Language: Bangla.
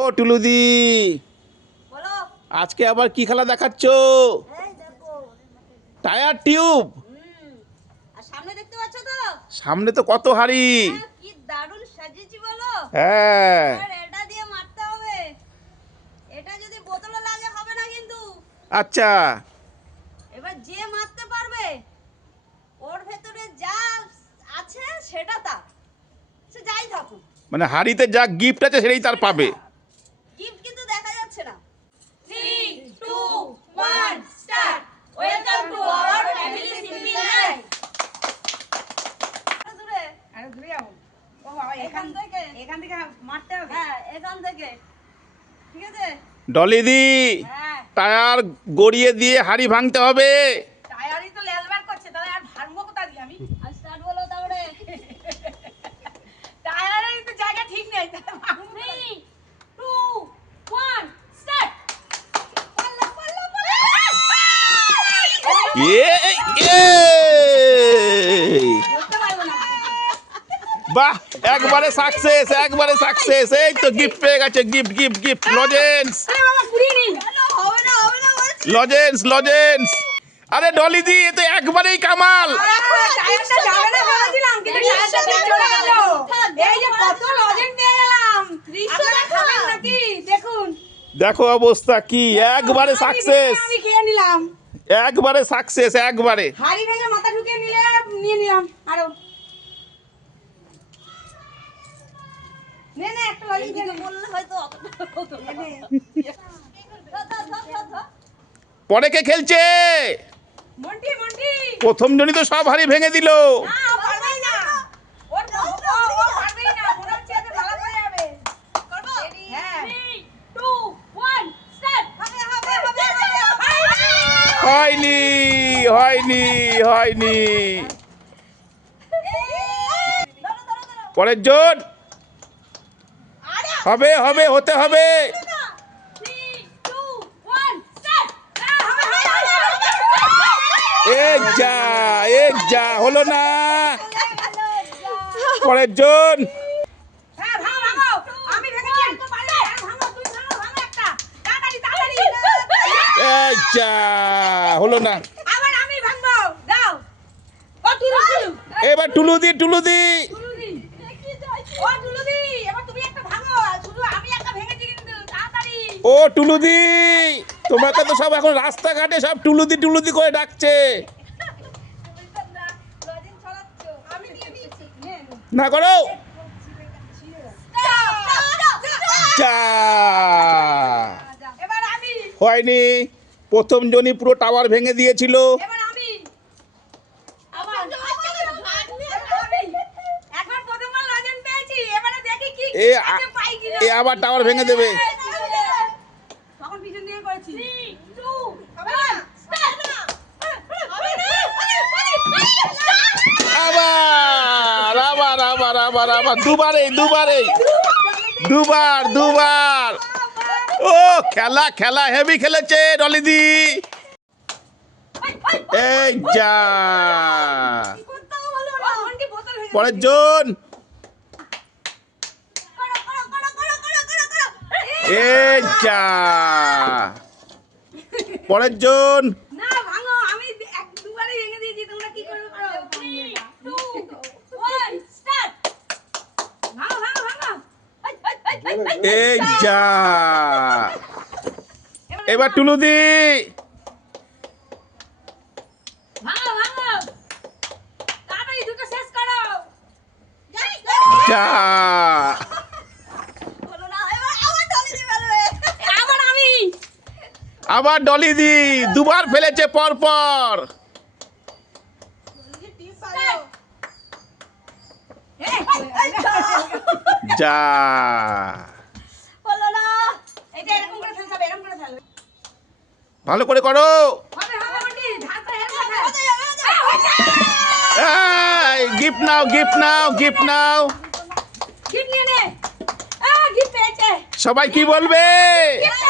ও টুলুদি, বলো। আজকে আবার কি খেলা দেখাচ্ছ? এই দেখো টায়ার টিউব। আর সামনে দেখতে পাচ্ছ তো? সামনে তো কত হাড়ি। হ্যাঁ, কি দারুণ সাজিয়েছি বলো। হ্যাঁ, আর এটা দিয়ে মারতে হবে। এটা যদি বোতলে লাগে হবে না কিন্তু। আচ্ছা। এবার যে মারতে পারবে ওর ভেতরে যা আছে সেটা তার, সে যাই থাকুক। মানে হাড়িতে যা গিফট আছে সেটাই তার পাবে। গিফট কিন্তু দেখা যাচ্ছে না। 3 2 1 start. Welcome to our family simple life. দূরে আরে দূরে যাবো। ও বাবা, এখান থেকে মারতে হবে। হ্যাঁ, এখান থেকে ঠিক আছে। ডলিদি, হ্যাঁ, টায়ার গড়িয়ে দিয়ে হাড়ি ভাঙতে হবে। টায়ারই তো লেলবার করছে, তাহলে আর ভাঙবো কোথা দিয়ে আমি? আর স্টার্ট বলো তাহলে। টায়ারের তো জায়গা ঠিক নেই, তাহলে ভাঙবো কোথা দিয়ে? 3 2 1 স্টার্ট। পাল্লা পাল্লা পাল্লা। এ এ বলতে পারবো না। বাহ, একবারে সাকসেস, একবারে সাকসেস। এই তো গিফট পেয়ে গেছে, গিফট গিফট গিফট, লজেন্স আরে বাবা, ঘুরিয়ে নি। হবে না বলছি। Lozenges lozenges. আরে ডলিদি, এ তো একবারেই কামাল। টায়ারটা যাবে না বলেছিলাম, কিন্তু টায়ারটা দিয়ে চলে গেল। এই যে কত লজেন্স পেয়ে গেলাম। আপনারা খাবেন নাকি? দেখুন। দেখো অবস্থা কি, একবারে সাকসেস, আমি খেয়ে নিলাম। একবারে সাকসেস, একবারে। হাড়ি ভেঙে মাথা ঢুকিয়ে নিয়ে নিলাম আরো। নে একটা লজেন্স এইদিকে বললে হয়তো অতটা হতো না। ধর। পরে কে খেলছে? মন্টি মন্টি। প্রথম জনই তো সব হাড়ি ভেঙে দিল। না, পারবেই না। ওর ও পারবেই না, মনে হচ্ছে এত ভালো করে যাবে। করবো? হ্যাঁ। 3 2 1 স্টার্ট। হবে। হয়নি হয়নি হয়নি। ধরো। পরের জন। হবে হবে, হতে হবে। 3 2 1 স্টার্ট। এই যা হলো না। পরের জন। হ্যাঁ, ভাঙো। আমি ভেঙেছি, আমি তো পারলে। ভাঙো, তুই ভাঙো একটা। তাড়াতাড়ি। এই যা হলো না। আবার আমি ভাঙবো। দাও। ও টুলু। এবার টুলুদি টুলুদি। ও টুলুদি, এবার তুমি একটা ভাঙো। শুধু আমি একটা ভেঙেছি কিন্তু, তাড়াতাড়ি। ও টুলুদি, তোমাকে তো সব এখন রাস্তাঘাটে সব টুলুদি টুলুদি করে ডাকছে। আমি দিয়ে দিয়েছি। নে। না করো। যা এবার আমি। হয়নি। প্রথম জনই পুরো টাওয়ার ভেঙে দিয়েছিল। এবার আমি। একবার প্রথমবার লজেন পেয়েছি, এবারে দেখি কি এ আছে পাই কিনা। এ আবার টাওয়ার ভেঙে দেবে। তখন পিছন দিয়ে করেছি। 3 2 1 স্টার্ট। আবার আবার আবার আবার আবার দুবার। ও খেলা হেভি খেলেছে ডলিদি। এই যা। পরের জন। এই যা। পরের জন। না ভাঙো, আমি দুবারই ভেঙে দিয়েছি, তোমরা কি করবে করো। 3 2 1 স্টার্ট। ভাঙো। এই যা। এবার টুলুদি। ভাঙো। তাড়াতাড়ি দুটো শেষ করো। যা। হলো না, এবার আবার ঢলে দিবে। আবার আমি। আবার ডলিদি দুবার ফেলেছে পর পর। যা। হলো না। এটা এরকম করে ফেলতে হবে, এরকম করে ফেলবে। ভালো করে করো। হবে মন্টি, ধার করে এরকম ফেল। গিফট নাও। গিফট নিয়ে নে। গিফট পেয়েছে। সবাই কি বলবে? গিফট